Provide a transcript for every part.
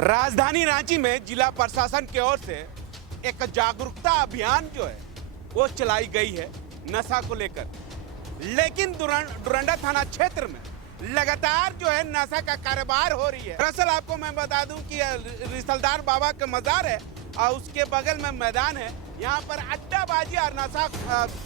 राजधानी रांची में जिला प्रशासन की ओर से एक जागरूकता अभियान जो है वो चलाई गई है नशा को लेकर, लेकिन डुरंडा थाना क्षेत्र में लगातार जो है नशा का कारोबार हो रही है। दरअसल आपको मैं बता दूं कि रिसलदार बाबा का मजार है और उसके बगल में मैदान है। यहाँ पर अड्डाबाजी और नशा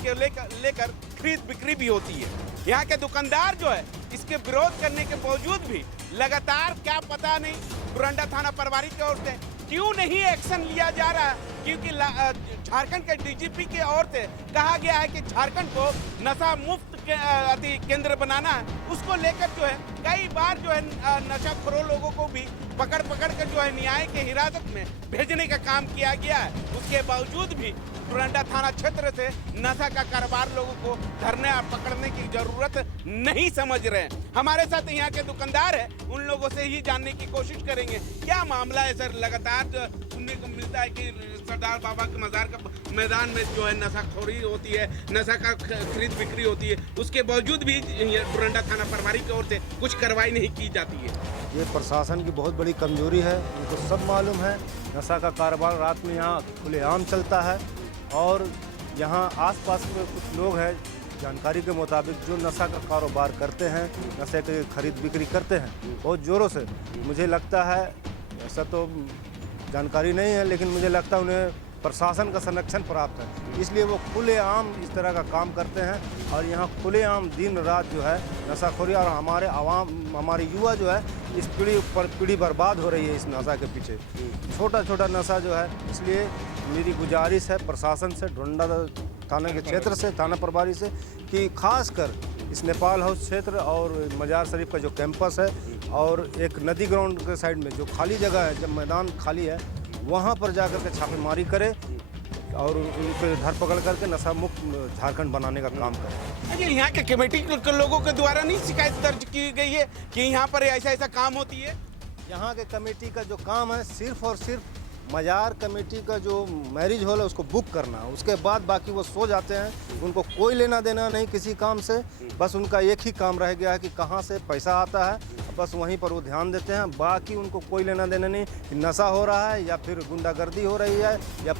के लेकर खरीद बिक्री भी होती है। यहाँ के दुकानदार जो है इसके विरोध करने के बावजूद भी लगातार क्या पता नहीं डुरंडा थाना प्रभारी की ओर से क्यों नहीं एक्शन लिया जा रहा है, क्योंकि झारखंड के डीजीपी की ओर से कहा गया है कि झारखंड को नशा मुक्त केंद्र बनाना है। उसको लेकर जो है कई बार जो है नशाखोरों लोगों को भी पकड़ कर जो है न्याय के हिरासत में भेजने का काम किया गया है। उसके बावजूद भी डुरंडा थाना क्षेत्र से नशा का कारोबार लोगों को धरने और पकड़ने की जरूरत नहीं समझ रहे हैं। हमारे साथ यहाँ के दुकानदार है, उन लोगों से ही जानने की कोशिश करेंगे क्या मामला है। सर, लगातार सुनने को मिलता है कि सरदार बाबा के मजार का मैदान में जो है नशाखोरी होती है, नशा का खरीद बिक्री होती है, उसके बावजूद भी डुरंडा थाना प्रभारी की ओर से कुछ कार्रवाई नहीं की जाती है। ये प्रशासन की बहुत बड़ी कमजोरी है। उनको सब मालूम है नशा का कारोबार रात में यहाँ खुलेआम चलता है और यहाँ आसपास में कुछ लोग हैं जानकारी के मुताबिक जो नशा का कारोबार करते हैं, नशे की खरीद बिक्री करते हैं बहुत ज़ोरों से। मुझे लगता है, ऐसा तो जानकारी नहीं है, लेकिन मुझे लगता है उन्हें प्रशासन का संरक्षण प्राप्त है, इसलिए वो खुलेआम इस तरह का काम करते हैं। और यहाँ खुलेआम दिन रात जो है नशाखोरी और हमारे युवा जो है इस पीढ़ी बर्बाद हो रही है इस नशा के पीछे। छोटा छोटा नशा जो है, इसलिए मेरी गुजारिश है प्रशासन से, डुरंडा थाना के क्षेत्र से, थाना प्रभारी से, कि खासकर इस नेपाल हाउस क्षेत्र और मजार शरीफ का जो कैंपस है और एक नदी ग्राउंड के साइड में जो खाली जगह है, जब मैदान खाली है, वहाँ पर जाकर के छापेमारी करे और उनको धर पकड़ करके नशा मुक्त झारखंड बनाने का काम करें। अरे, यहाँ के कमेटी के लोगों के द्वारा नहीं शिकायत दर्ज की गई है कि यहाँ पर ऐसा काम होती है? यहाँ के कमेटी का जो काम है सिर्फ और सिर्फ मजार कमेटी का जो मैरिज हॉल है उसको बुक करना है, उसके बाद बाकी वो सो जाते हैं। उनको कोई लेना देना नहीं किसी काम से, बस उनका एक ही काम रह गया है कि कहाँ से पैसा आता है, बस वहीं पर वो ध्यान देते हैं। बाकी उनको कोई लेना देना नहीं कि नशा हो रहा है या फिर गुंडागर्दी हो रही है या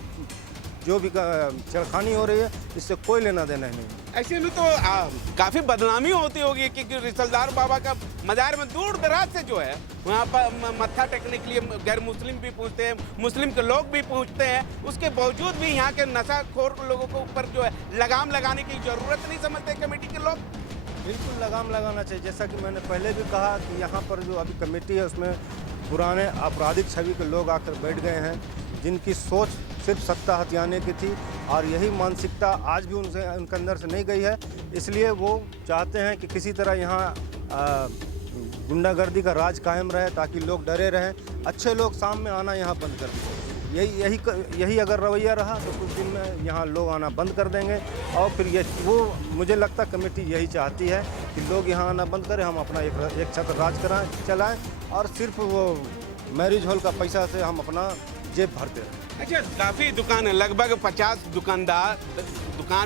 जो भी छेड़खानी हो रही है, इससे कोई लेना देना नहीं। ऐसे में तो काफ़ी बदनामी होती होगी क्योंकि रिसलदार बाबा का मजार में दूर दराज से जो है वहाँ पर मत्था टेकने के लिए गैर मुस्लिम भी पूछते हैं, मुस्लिम के लोग भी पूछते हैं। उसके बावजूद भी यहाँ के नशाखोर लोगों के ऊपर जो है लगाम लगाने की ज़रूरत नहीं समझते कमेटी के लोग। बिल्कुल लगाम लगाना चाहिए। जैसा कि मैंने पहले भी कहा कि यहाँ पर जो अभी कमेटी है उसमें पुराने आपराधिक छवि के लोग आकर बैठ गए हैं, जिनकी सोच सिर्फ सत्ता हथियाने की थी और यही मानसिकता आज भी उनके अंदर से नहीं गई है। इसलिए वो चाहते हैं कि किसी तरह यहाँ गुंडागर्दी का राज कायम रहे ताकि लोग डरे रहें, अच्छे लोग सामने आना यहाँ बंद कर दें। यही अगर रवैया रहा तो कुछ दिन में यहाँ लोग आना बंद कर देंगे और फिर वो मुझे लगता कमेटी यही चाहती है कि लोग यहाँ आना बंद करें, हम अपना एक छत्र राज चलाएं और सिर्फ वो मैरिज हॉल का पैसा से हम अपना जेब भरते हैं। अच्छा, काफ़ी दुकान है, लगभग 50 दुकान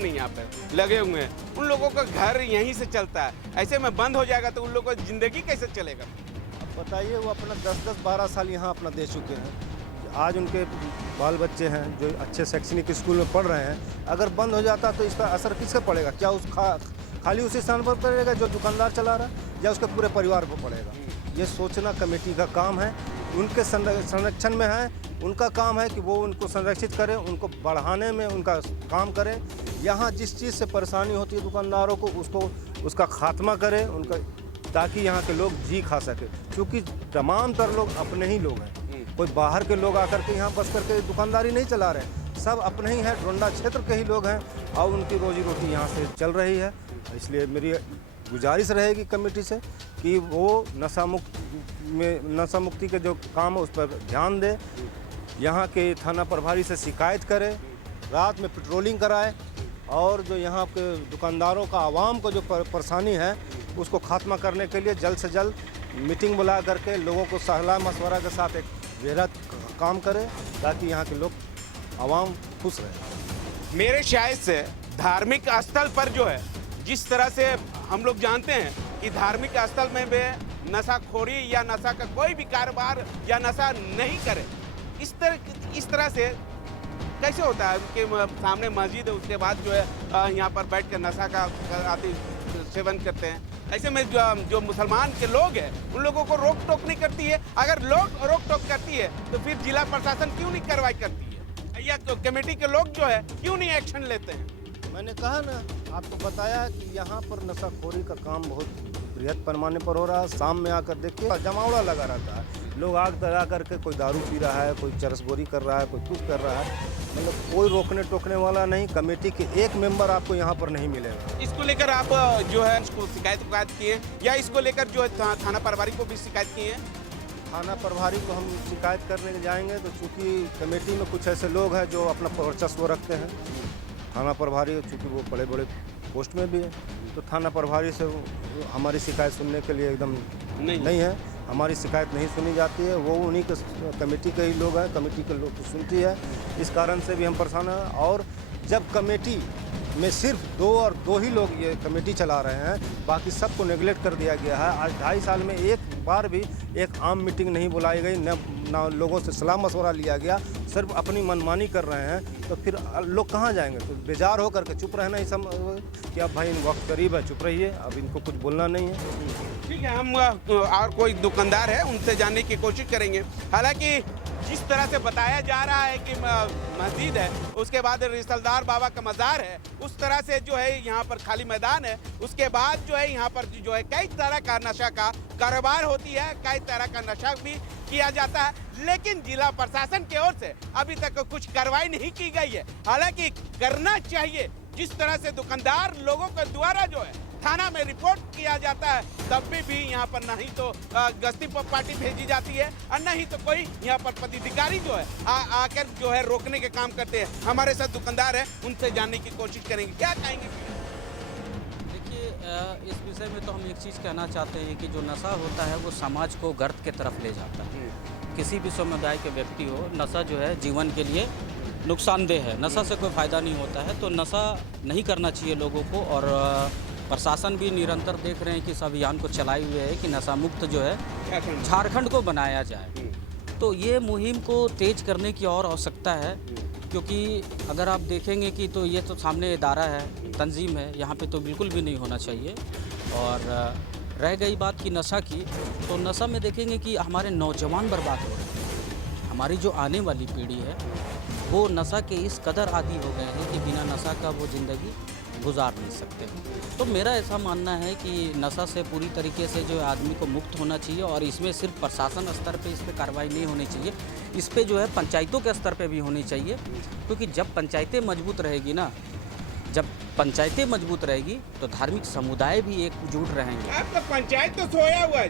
है यहाँ पर लगे हुए हैं। उन लोगों का घर यहीं से चलता है, ऐसे में बंद हो जाएगा तो उन लोगों की ज़िंदगी कैसे चलेगा? अब बताइए, वो अपना 10-12 साल यहाँ अपना दे चुके हैं। आज उनके बाल बच्चे हैं जो अच्छे शैक्षणिक स्कूल में पढ़ रहे हैं, अगर बंद हो जाता तो इसका असर किसका पड़ेगा? क्या खाली उसी स्थान पर पड़ेगा जो दुकानदार चला रहा है या उसके पूरे परिवार को पड़ेगा? ये सोचना कमेटी का काम है, उनके संरक्षण में है। उनका काम है कि वो उनको संरक्षित करें, उनको बढ़ाने में उनका काम करें। यहाँ जिस चीज़ से परेशानी होती है दुकानदारों को उसका खात्मा करें उनका, ताकि यहाँ के लोग जी खा सके, क्योंकि तमाम तर लोग अपने ही लोग हैं। कोई बाहर के लोग आकर के यहाँ बस करके दुकानदारी नहीं चला रहे हैं, सब अपने ही हैं, डुरंडा क्षेत्र के ही लोग हैं और उनकी रोजी रोटी यहाँ से चल रही है। इसलिए मेरी गुजारिश रहेगी कमेटी से कि वो नशा मुक्ति के जो काम है उस पर ध्यान दे, यहाँ के थाना प्रभारी से शिकायत करे, रात में पेट्रोलिंग कराए और जो यहाँ के दुकानदारों का आवाम को जो परेशानी है उसको खात्मा करने के लिए जल्द से जल्द मीटिंग बुला करके लोगों को सलाह मशवरा के साथ एक बेहद काम करे ताकि यहाँ के लोग आवाम खुश रहे। मेरे शायद से धार्मिक स्थल पर जो है जिस तरह से हम लोग जानते हैं कि धार्मिक स्थल में भी नशाखोरी या नशा का कोई भी कारोबार या नशा नहीं करे। इस तरह से कैसे होता है कि सामने मस्जिद है, उसके बाद जो है यहाँ पर बैठ कर नशा का आदि सेवन करते हैं। ऐसे में जो मुसलमान के लोग हैं उन लोगों को रोक टोक नहीं करती है। अगर लोग रोक टोक करती है तो फिर जिला प्रशासन क्यों नहीं कार्रवाई करती है, या तो कमेटी के लोग जो है क्यों नहीं एक्शन लेते हैं? मैंने कहा ना, आपको बताया कि यहाँ पर नशाखोरी का काम बहुत बृहद पैमाने पर हो रहा है। शाम में आकर देखिए जमावड़ा लगा रहता है, लोग आग लगा करके कोई दारू पी रहा है, कोई चरसगोरी कर रहा है, कोई कुछ कर रहा है। मतलब कोई रोकने टोकने वाला नहीं। कमेटी के एक मेंबर आपको यहाँ पर नहीं मिलेगा। इसको लेकर आप जो है इसको शिकायत किए या इसको लेकर जो है थाना प्रभारी को भी शिकायत किए हैं? थाना प्रभारी को हम शिकायत करने के जाएंगे तो चूँकि कमेटी में कुछ ऐसे लोग हैं जो अपना वर्चस्व रखते हैं। थाना प्रभारी चूँकि वो बड़े बड़े पोस्ट में भी है, तो थाना प्रभारी से हमारी शिकायत सुनने के लिए एकदम नहीं है। हमारी शिकायत नहीं सुनी जाती है। वो उन्हीं के कमेटी के ही लोग हैं, कमेटी के लोग सुनती है। इस कारण से भी हम परेशान हैं। और जब कमेटी में सिर्फ दो ही लोग ये कमेटी चला रहे हैं, बाकी सबको नेगलेक्ट कर दिया गया है। आज 2.5 साल में एक बार भी एक आम मीटिंग नहीं बुलाई गई, न लोगों से सलाह मशवरा लिया गया, सिर्फ अपनी मनमानी कर रहे हैं। तो फिर लोग कहाँ जाएंगे? तो बेजार होकर के चुप रहना ही सब कि अब भाई वक्त करीब है, चुप रहिए, अब इनको कुछ बोलना नहीं है। ठीक है, हम और कोई दुकानदार है उनसे जानने की कोशिश करेंगे। हालांकि जिस तरह से बताया जा रहा है कि मस्जिद है, उसके बाद रिसलदार बाबा का मज़ार है, उस तरह से जो है यहाँ पर खाली मैदान है, उसके बाद जो है यहाँ पर जो है कई तरह का नशा का कारोबार होती है, कई तरह का नशा भी किया जाता है, लेकिन जिला प्रशासन की ओर से अभी तक कुछ कार्रवाई नहीं की गई है। हालांकि करना चाहिए। जिस तरह से दुकानदार लोगों के द्वारा जो है थाना में रिपोर्ट किया जाता है, तब भी यहाँ पर नहीं तो गश्ती पार्टी भेजी जाती है और नहीं तो कोई यहाँ पर पदाधिकारी जो है आकर जो है रोकने के काम करते हैं। हमारे साथ दुकानदार है, उनसे जानने की कोशिश करेंगे। क्या कहेंगे? देखिए, इस विषय में तो हम एक चीज़ कहना चाहते हैं कि जो नशा होता है वो समाज को गर्त के तरफ ले जाता है। किसी भी समुदाय के व्यक्ति हो, नशा जो है जीवन के लिए नुकसानदेह है। नशा से कोई फ़ायदा नहीं होता है, तो नशा नहीं करना चाहिए लोगों को। और प्रशासन भी निरंतर देख रहे हैं कि इस अभियान को चलाए हुए है कि नशा मुक्त जो है झारखंड को बनाया जाए। तो ये मुहिम को तेज करने की और आवश्यकता है, क्योंकि अगर आप देखेंगे कि तो ये तो सामने इदारा है, तंजीम है, यहाँ पे तो बिल्कुल भी नहीं होना चाहिए। और रह गई बात की नशा की, तो नशा में देखेंगे कि हमारे नौजवान बर्बाद हो रहे हैं। हमारी जो आने वाली पीढ़ी है वो नशा के इस कदर आदी हो गए हैं कि बिना नशा का वो ज़िंदगी गुजार नहीं सकते। तो मेरा ऐसा मानना है कि नशा से पूरी तरीके से जो आदमी को मुक्त होना चाहिए। और इसमें सिर्फ प्रशासन स्तर पे इस पर कार्रवाई नहीं होनी चाहिए, इस पे जो है पंचायतों के स्तर पे भी होनी चाहिए। क्योंकि जब पंचायतें मजबूत रहेगी ना, जब पंचायतें मजबूत रहेगी तो धार्मिक समुदाय भी एकजुट रहेंगे। आपका पंचायत तो सोया हुआ है।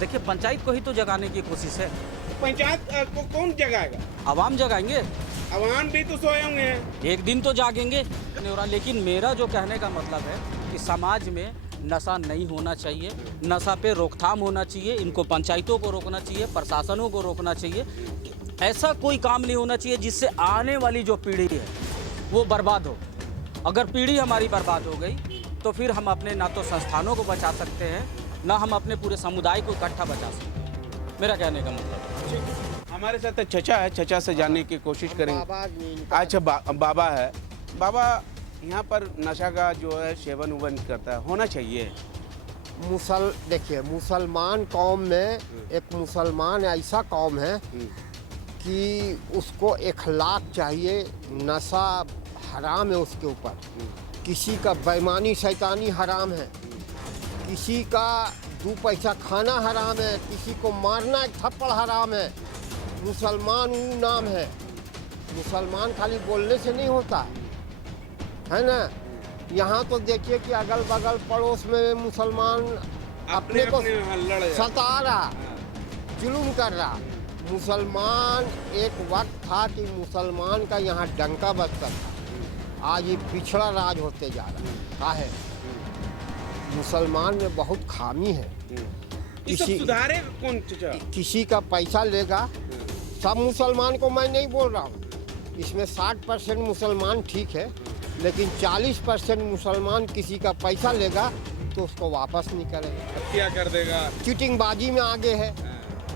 देखिए, पंचायत को ही तो जगाने की कोशिश है। पंचायत को कौन जगाएगा? आवाम जगाएंगे। आवाम भी तो सोए हुए हैं। एक दिन तो जागेंगे। लेकिन मेरा जो कहने का मतलब है कि समाज में नशा नहीं होना चाहिए, नशा पे रोकथाम होना चाहिए। इनको पंचायतों को रोकना चाहिए, प्रशासनों को रोकना चाहिए। ऐसा कोई काम नहीं होना चाहिए जिससे आने वाली जो पीढ़ी है वो बर्बाद हो। अगर पीढ़ी हमारी बर्बाद हो गई तो फिर हम अपने ना तो संस्थानों को बचा सकते हैं, ना हम अपने पूरे समुदाय को इकट्ठा बचा सकते हैं। मेरा कहने का मतलब है। हमारे साथ चचा है, चचा से जानने की कोशिश करेंगे। अच्छा, बाबा है। बाबा, यहाँ पर नशा का जो है सेवन उवन करता है, होना चाहिए? देखिए, मुसलमान कौम में एक मुसलमान ऐसा कौम है कि उसको इखलाक चाहिए। नशा हराम है उसके ऊपर। किसी का बेईमानी शैतानी हराम है, किसी का 2 पैसा खाना हराम है, किसी को मारना एक थप्पड़ हराम है। मुसलमान वो नाम है। मुसलमान खाली बोलने से नहीं होता है ना। यहाँ तो देखिए कि अगल बगल पड़ोस में मुसलमान अपने को सता रहा, जुल्म कर रहा। मुसलमान एक वक्त था कि मुसलमान का यहाँ डंका बजता था। आज ये पिछड़ा राज होते जा रहा है। मुसलमान में बहुत खामी है। सुधारे कौन चचा? किसी का पैसा लेगा, सब मुसलमान को मैं नहीं बोल रहा हूँ, इसमें 60% मुसलमान ठीक है, लेकिन 40% मुसलमान किसी का पैसा लेगा तो उसको वापस नहीं करेगा। अब क्या कर देगा? चीटिंगबाजी में आगे है।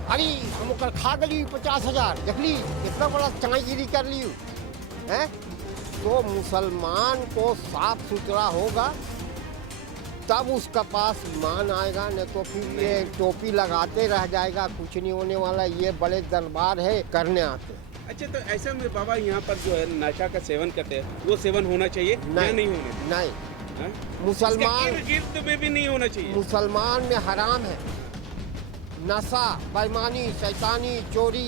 अरे हम ओकर खा गली 50,000, देख ली कितना बड़ा चाँचगिरी कर ली है। तो मुसलमान को साफ सुथरा होगा तब उसका पास ईमान आएगा, नहीं तो फिर ये टोपी लगाते रह जाएगा, कुछ नहीं होने वाला। ये बड़े दरबार है करने आते हैं। अच्छा, तो ऐसे में बाबा यहाँ पर जो है नशा का सेवन करते हैं, वो सेवन होना चाहिए या नहीं होना चाहिए? नहीं, हाँ? मुसलमान इसके इर्द में भी नहीं होना चाहिए। मुसलमान में हराम है नशा, बेईमानी, शैतानी, चोरी,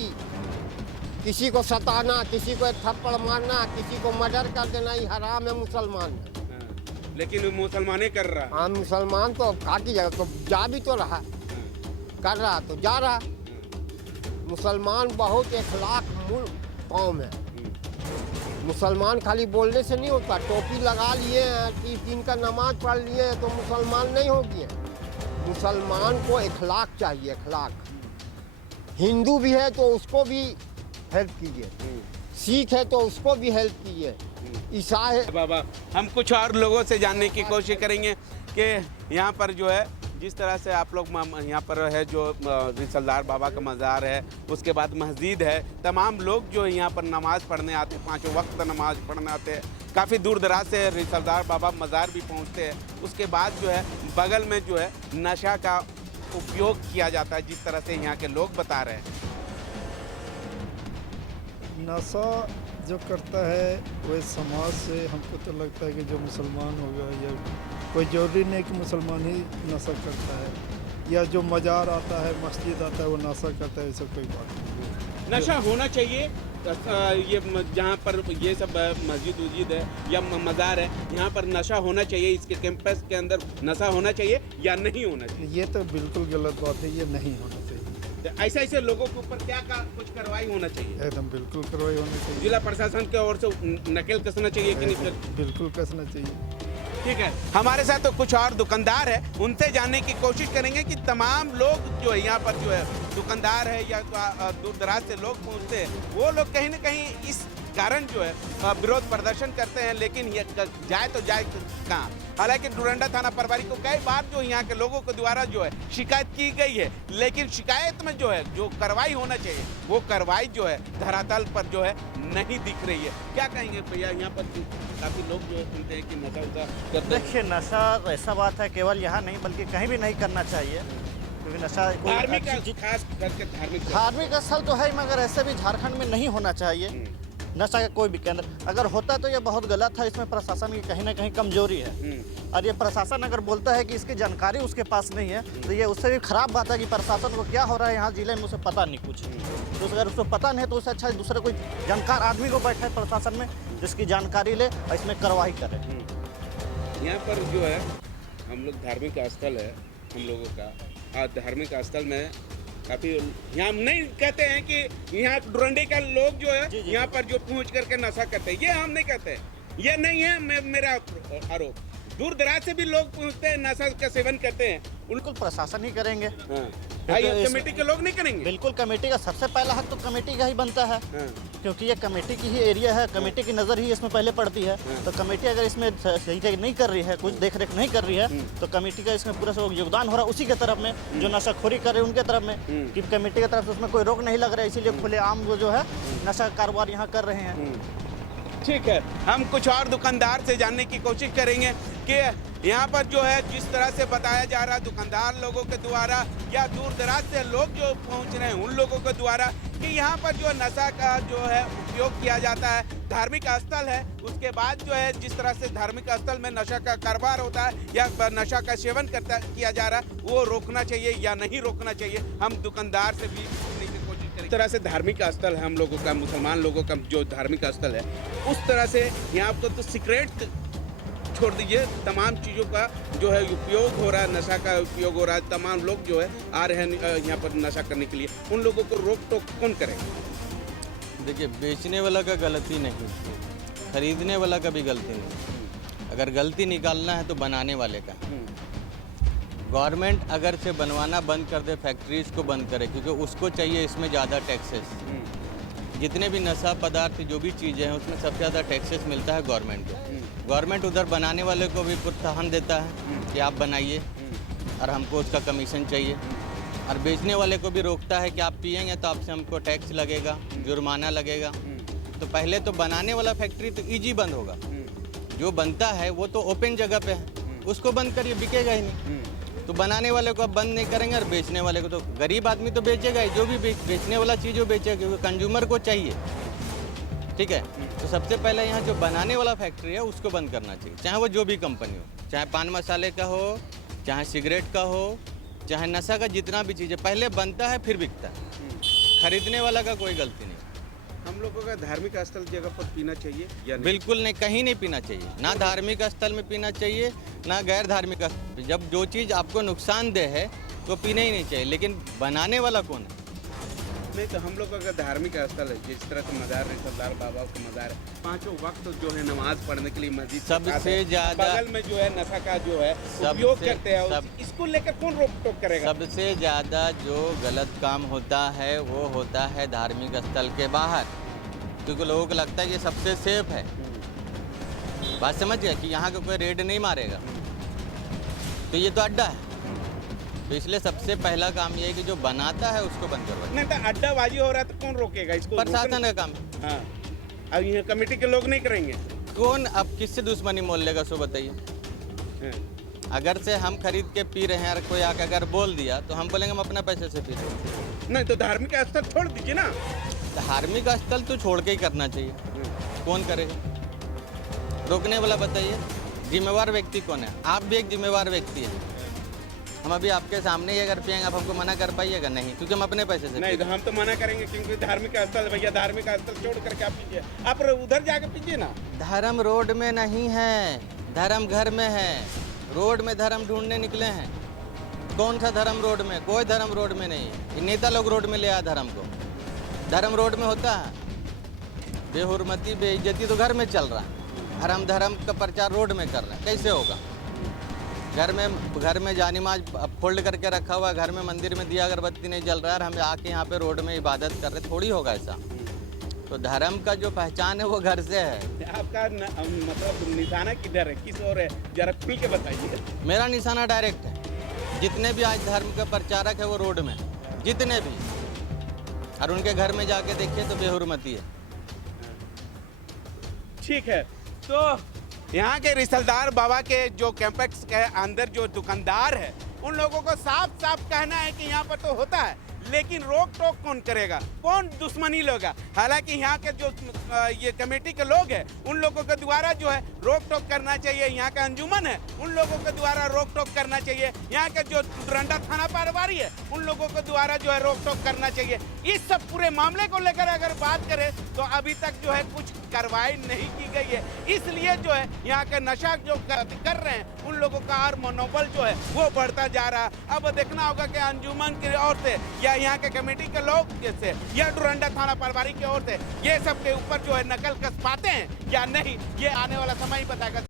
किसी को सताना, किसी को एक थप्पड़ मारना, किसी को मर्डर कर देना, ये हराम है मुसलमान में। हाँ, लेकिन वो मुसलमाने कर रहा है। हाँ, मुसलमान तो काटी जगह तो जा भी तो रहा, कर रहा तो जा रहा। मुसलमान बहुत अखलाक कौम है। मुसलमान खाली बोलने से नहीं होता, टोपी लगा लिए हैं, 30 दिन का नमाज पढ़ लिए हैं तो मुसलमान नहीं हो गए। मुसलमान को अखलाक चाहिए, अखलाक। हिंदू भी है तो उसको भी हेल्प कीजिए, सिख है तो उसको भी हेल्प कीजिए, ईसाई है। बाबा, हम कुछ और लोगों से जानने की कोशिश करेंगे कि यहाँ पर जो है जिस तरह से आप लोग यहाँ पर है जो रिसलदार बाबा का मज़ार है, उसके बाद मस्जिद है, तमाम लोग जो यहाँ पर नमाज़ पढ़ने आते हैं, 5 वक्त नमाज पढ़ने आते हैं। काफ़ी दूर दराज से रिसलदार बाबा मज़ार भी पहुँचते हैं। उसके बाद जो है बगल में जो है नशा का उपयोग किया जाता है, जिस तरह से यहाँ के लोग बता रहे हैं। नशा जो करता है वह समाज से हमको तो लगता है कि जो मुसलमान होगा या कोई जरूरी नहीं कि मुसलमान ही नशा करता है, या जो मज़ार आता है, मस्जिद आता है, वो नशा करता है, ऐसा कोई बात नहीं। नशा होना चाहिए। ये जहाँ पर ये सब मस्जिद वस्जिद है या मज़ार है, यहाँ पर नशा होना चाहिए, इसके कैंपस के अंदर नशा होना चाहिए या नहीं होना चाहिए? ये तो बिल्कुल गलत बात है, ये नहीं होना चाहिए। तो ऐसे लोगों के ऊपर क्या कुछ कार्रवाई होना चाहिए? एकदम बिल्कुल कार्रवाई होनी चाहिए। जिला प्रशासन की ओर से नकेल कसना चाहिए कि नहीं? बिल्कुल कसना चाहिए। ठीक है, हमारे साथ तो कुछ और दुकानदार है, उनसे जानने की कोशिश करेंगे कि तमाम लोग जो है यहाँ पर जो है दुकानदार है या दूर दराज से लोग पहुँचते हैं, वो लोग कहीं ना कहीं इस कारण जो है विरोध प्रदर्शन करते हैं, लेकिन ये जाए तो जाए कहाँ? हालांकि डुरंडा थाना प्रभारी को कई बार जो यहाँ के लोगों के द्वारा जो है शिकायत की गई है, लेकिन शिकायत में जो है जो कार्रवाई होना चाहिए वो कार्रवाई जो है धरातल पर जो है नहीं दिख रही है। क्या कहेंगे भैया, यहाँ पर काफ़ी लोग जो है सुनते हैं कि नशा उशा करते हैं? देखिए, नशा ऐसा बात है केवल यहाँ नहीं बल्कि कहीं भी नहीं करना चाहिए, क्योंकि नशा धार्मिक खास करके धार्मिक स्थल तो है, मगर ऐसे भी झारखंड में नहीं होना चाहिए नशा का कोई भी केंद्र। अगर होता तो ये बहुत गलत है, इसमें प्रशासन की कहीं ना कहीं कमजोरी है। और ये प्रशासन अगर बोलता है कि इसकी जानकारी उसके पास नहीं है, तो ये उससे भी खराब बात है कि प्रशासन को क्या हो रहा है यहाँ जिले में उसे पता नहीं कुछ। तो अगर उसको पता नहीं है तो उससे अच्छा दूसरे कोई जानकार आदमी को बैठे प्रशासन में, जिसकी जानकारी ले और इसमें कार्रवाई करे। यहाँ पर जो है हम लोग धार्मिक स्थल है हम लोगों का, धार्मिक स्थल में काफी यहाँ हम नहीं कहते हैं कि यहाँ डुरंडे का लोग जो है यहाँ पर जो पहुँच करके नशा करते हैं, ये हम नहीं कहते हैं, ये नहीं है मेरा आरोप। दूर दराज से भी लोग पहुँचते हैं, नशा का सेवन करते हैं, बिल्कुल प्रशासन ही करेंगे। कमेटी के लोग नहीं करेंगे। बिल्कुल कमेटी का सबसे पहला हक तो कमेटी का ही बनता है, क्योंकि ये कमेटी की ही एरिया है, कमेटी की नज़र ही इसमें पहले पड़ती है। तो कमेटी अगर इसमें सही नहीं कर रही है, कुछ देख रेख नहीं कर रही है, तो कमेटी का इसमें पूरा सब योगदान हो रहा है उसी के तरफ में, जो नशाखोरी कर रहे हैं उनके तरफ में, कि कमेटी की तरफ से उसमें कोई रोक नहीं लग रहा है, इसीलिए खुलेआम वो जो है नशा कारोबार यहाँ कर रहे हैं। ठीक है, हम कुछ और दुकानदार से जानने की कोशिश करेंगे कि यहाँ पर जो है जिस तरह से बताया जा रहा है दुकानदार लोगों के द्वारा या दूर दराज से लोग जो पहुँच रहे हैं उन लोगों के द्वारा, कि यहाँ पर जो नशा का जो है उपयोग किया जाता है, धार्मिक स्थल है, उसके बाद जो है जिस तरह से धार्मिक स्थल में नशा का कारोबार होता है या नशा का सेवन किया जा रहा है, वो रोकना चाहिए या नहीं रोकना चाहिए। हम दुकानदार से भी सुनने की कोशिश करेंगे। इस तरह से धार्मिक स्थल है हम लोगों का, मुसलमान लोगों का जो धार्मिक स्थल है, उस तरह से यहाँ पर तो सिगरेट छोड़ दीजिए, तमाम चीज़ों का जो है उपयोग हो रहा है, नशा का उपयोग हो रहा है, तमाम लोग जो है आ रहे हैं यहाँ पर नशा करने के लिए, उन लोगों को रोक टोक कौन करेगा? देखिए, बेचने वाला का गलती नहीं, खरीदने वाला का भी गलती नहीं। अगर गलती निकालना है तो बनाने वाले का। गवर्नमेंट अगर से बनवाना बंद कर दे, फैक्ट्रीज को बंद करे, क्योंकि उसको चाहिए इसमें ज़्यादा टैक्सेस। जितने भी नशा पदार्थ जो भी चीज़ें हैं उसमें सबसे ज़्यादा टैक्सेस मिलता है गवर्नमेंट को। गवर्नमेंट उधर बनाने वाले को भी प्रोत्साहन देता है कि आप बनाइए और हमको उसका कमीशन चाहिए, और बेचने वाले को भी रोकता है कि आप पिएंगे तो आपसे हमको टैक्स लगेगा, जुर्माना लगेगा। तो पहले तो बनाने वाला फैक्ट्री तो ईजी बंद होगा, जो बनता है वो तो ओपन जगह पे है, उसको बंद करिए, बिकेगा ही नहीं। तो बनाने वाले को अब बंद नहीं करेंगे और बेचने वाले को तो गरीब आदमी तो बेचेगा ही, जो भी बेचने वाला चीज़ वो बेचेगा क्योंकि कंज्यूमर को चाहिए। ठीक है, तो सबसे पहले यहाँ जो बनाने वाला फैक्ट्री है उसको बंद करना चाहिए, चाहे वो जो भी कंपनी हो, चाहे पान मसाले का हो, चाहे सिगरेट का हो, चाहे नशा का, जितना भी चीज़ है पहले बनता है फिर बिकता है। खरीदने वाला का कोई गलती नहीं। हम लोगों का धार्मिक स्थल जगह पर पीना चाहिए या नहीं? बिल्कुल नहीं, कहीं नहीं पीना चाहिए, ना धार्मिक स्थल में पीना चाहिए ना गैर धार्मिक स्थल। जब जो चीज़ आपको नुकसानदेह है तो पीना ही नहीं चाहिए, लेकिन बनाने वाला कौन है? नहीं तो हम लोगों का धार्मिक स्थल है, जिस तरह से मज़ार है, सरदार बाबा का मज़ार है, पांचों वक्त जो है नमाज पढ़ने के लिए मस्जिद के सबसे साथ है। ज़्यादा- बगल में जो है नशा का जो है सबसे- उपयोग करते हैं, सब- इसको लेकर कौन रोक टोक करेगा? सबसे ज़्यादा जो गलत काम होता है वो होता है धार्मिक स्थल के बाहर, क्योंकि लोगों को लगता है कि सबसे सेफ है। बात समझ गया कि यहाँ का कोई रेड नहीं मारेगा, तो ये तो अड्डा है। तो इसलिए सबसे पहला काम ये है कि जो बनाता है उसको बंद करवाइए। नहीं तो अड्डाबाजी हो रहा है तो कौन रोकेगा इसको? प्रशासन का काम है। हाँ, अब ये कमेटी के लोग नहीं करेंगे। कौन अब किससे दुश्मनी मोल लेगा सो बताइए। हाँ। अगर से हम खरीद के पी रहे हैं और कोई आकर अगर बोल दिया तो हम बोलेंगे हम अपना पैसे से पी रहे हैं। नहीं तो धार्मिक स्थल छोड़ दीजिए ना। धार्मिक स्थल तो छोड़ के ही करना चाहिए, कौन करेगा? रोकने वाला बताइए, जिम्मेवार व्यक्ति कौन है? आप भी एक जिम्मेवार व्यक्ति है। हम अभी आपके सामने ही अगर पिएंगे आप हमको मना कर पाइएगा? नहीं, क्योंकि हम अपने पैसे से नहीं तो हम तो मना करेंगे, क्योंकि धार्मिक स्थल, भैया धार्मिक स्थल छोड़ करके आप पीजिए, आप उधर जाके पीजिए ना। धर्म रोड में नहीं है, धर्म घर में है। रोड में धर्म ढूंढने निकले हैं। कौन सा धर्म रोड में? कोई धर्म रोड में नहीं है। ये नेता लोग रोड में ले आया धर्म को। धर्म रोड में होता है? बेहुरमती बेइज्जती तो घर में चल रहा है, और हम धर्म का प्रचार रोड में कर रहे हैं, कैसे होगा? घर में जानिमाज फोल्ड करके रखा हुआ है, घर में मंदिर में दिया अगरबत्ती नहीं जल रहा है, और हम आके यहाँ पे रोड में इबादत कर रहे, थोड़ी होगा ऐसा। तो धर्म का जो पहचान है वो घर से है। आपका मतलब निशाना किधर है, किस ओर है, जरा खुल के बताइए। मेरा निशाना डायरेक्ट है। जितने भी आज धर्म के प्रचारक है वो रोड में, जितने भी, और उनके घर में जाके देखिए तो बेहुरमती है। ठीक है, तो यहाँ के रिसलदार बाबा के जो कैंपस के अंदर जो दुकानदार है उन लोगों को साफ साफ कहना है कि यहाँ पर तो होता है, लेकिन रोक टोक कौन करेगा, कौन दुश्मनी लेगा? हालांकि यहाँ के जो ये कमेटी के लोग हैं उन लोगों के द्वारा जो है रोक टोक करना चाहिए, यहाँ का अंजुमन है उन लोगों के द्वारा रोक टोक करना चाहिए, यहाँ के जो डुरंडा थाना प्रभारी है उन लोगों के द्वारा जो है रोक टोक करना चाहिए। इस सब पूरे मामले को लेकर अगर बात करें तो अभी तक जो है कुछ कार्रवाई नहीं की गई है, इसलिए जो है यहाँ के नशा जो कर रहे हैं उन लोगों का और मनोबल जो है वो बढ़ता जा रहा है। अब देखना होगा कि अंजुमन की ओर से या यहाँ के कमेटी के लोग से या डुरंडा थाना प्रभारी की ओर से ये सब के ऊपर जो है नकल कस पाते हैं या नहीं, ये आने वाला समय ही बताएगा।